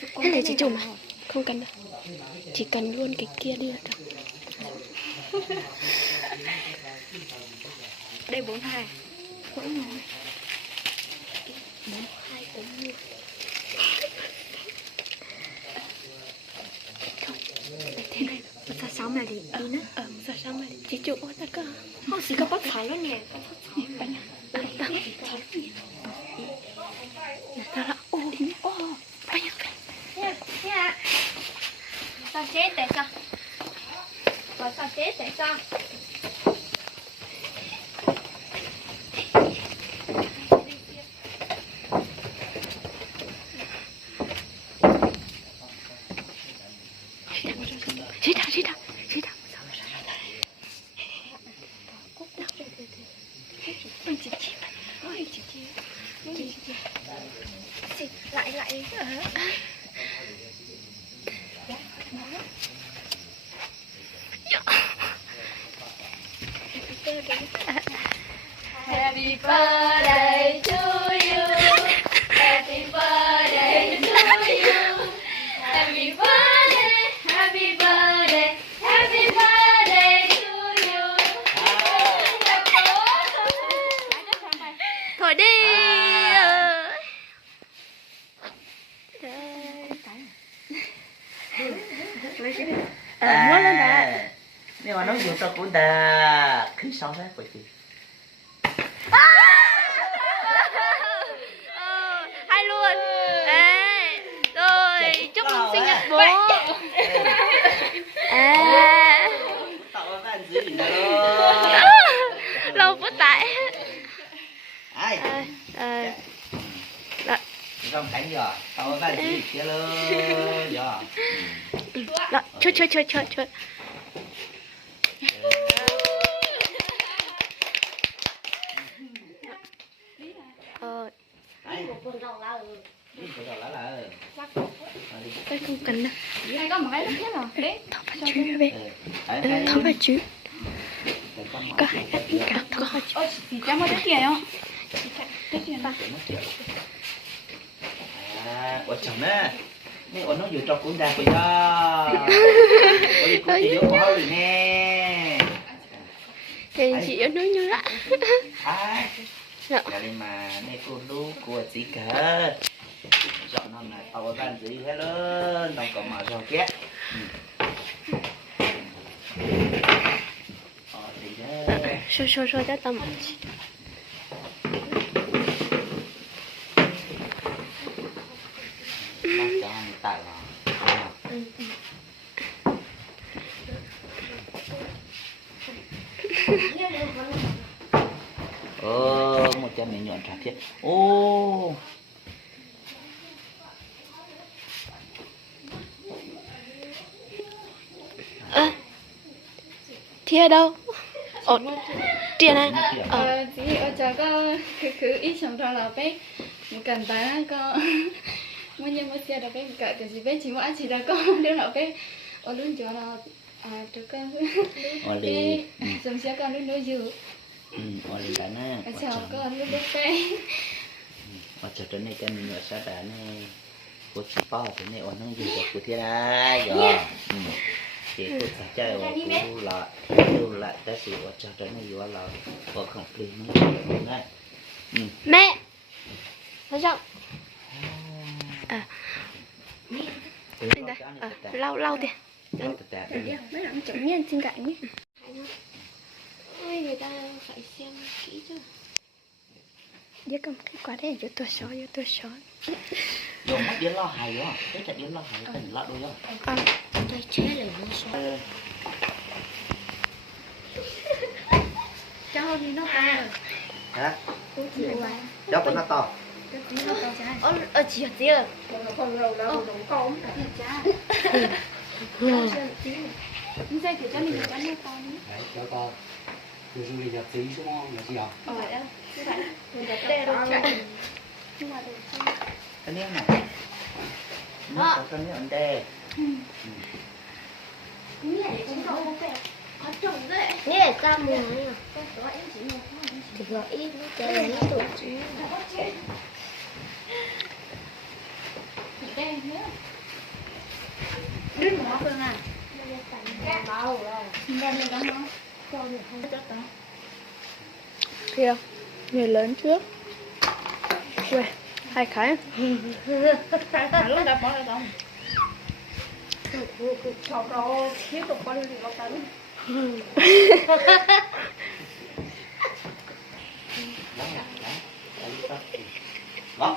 Thế này chị chủ mà không cần đâu, chỉ cần luôn cái kia đi là được. Đây 42 mỗi người. 42 cũng mua. Thế này 166 mà đi nữa. 166 mà đi. Chị chủ ơi ta cơ. Không chỉ có bắt phải luôn nè. Bắt nhá. Ta là ô bắt nhá. Nha. Sao chết tại sao? Sao chết tại sao? Chị đã. Lại. Happy birthday to you. Happy birthday to you. Happy birthday, happy birthday, happy birthday to you. Thôi đi. Muốn lên đã. Nhưng mà nói chuyện cho cũng đã khi sau đấy vậy thì hay luôn. Rồi chúc mừng sinh nhật bố. tạo ra gì nữa Lâu phút tại ai trong cánh giờ tạo ra gì kia luôn giờ chơi. Đây không cần đâu. Đây có một cái rất là đấy. Thọ phải chú về. Thọ phải chú. Có hai cái cả có hai chú. Thì cháu mới đứt tiền không? Đứt tiền ba. Ủa chồng á, nè ủa nó vừa cho cũng ra vậy đó. Ủa đi cũng chỉ vô bỏ rồi nè. Thì chị nói như lạ. Dạ nên mà nè cô lu của chị cả. Chọn nó là tao ban gì hết lớn, tao có mà cho két. Rồi đã tầm. Cho người ta vào. Một trăm mình nhọn trả thiết. Thia đâu? Tiền này. Chị cho có cứ ít xong rồi là bé một cần tá có mua nhiều mua xe được bé cỡ cái gì bé chỉ mua ăn chỉ là con đứa nào bé ở luôn chỗ nào được con đi xong xe con luôn đối dữ Oli cả nè. chào con luôn bé Cho đến này cái mình sẽ đã này cô chỉ bao thế này nó gì được của thiên ai rồi chị cô sẽ chơi và cô lại ta sự cho đến này vừa là có không đi nữa này mẹ nói giọng lau tiền mấy bạn chậm nhiên xin cạnh nhé ôi người ta phải xem kỹ chứ. Với cầm cái quả đấy vô tôi sói dùng mắt điên lo hài rồi cái trận điên lo hài tình lo đôi không tôi chế là vô sói cho đi nó hả đó có nó to chị hả chị ơi còn lâu đâu đủ con cả thiệt cha nhưng dây thì cho mình cho nó con đi cho con rồi bây giờ tí xuống là gì ạ đây đâu chạy cái nếp này nó có cái nếp ở đây Nghĩa là ta mùa này thì gọi ít nó chơi nó tụi chứ. đây Đứt một phần à? Bao rồi. Bao nhiêu đó không? Không chắc đó. Kìa, người lớn trước. Ui, hai cái. Thả lúc đã bỏ ra không? Chọc rồi, tiếp tục qua đi vào tấn. Đó. Đó.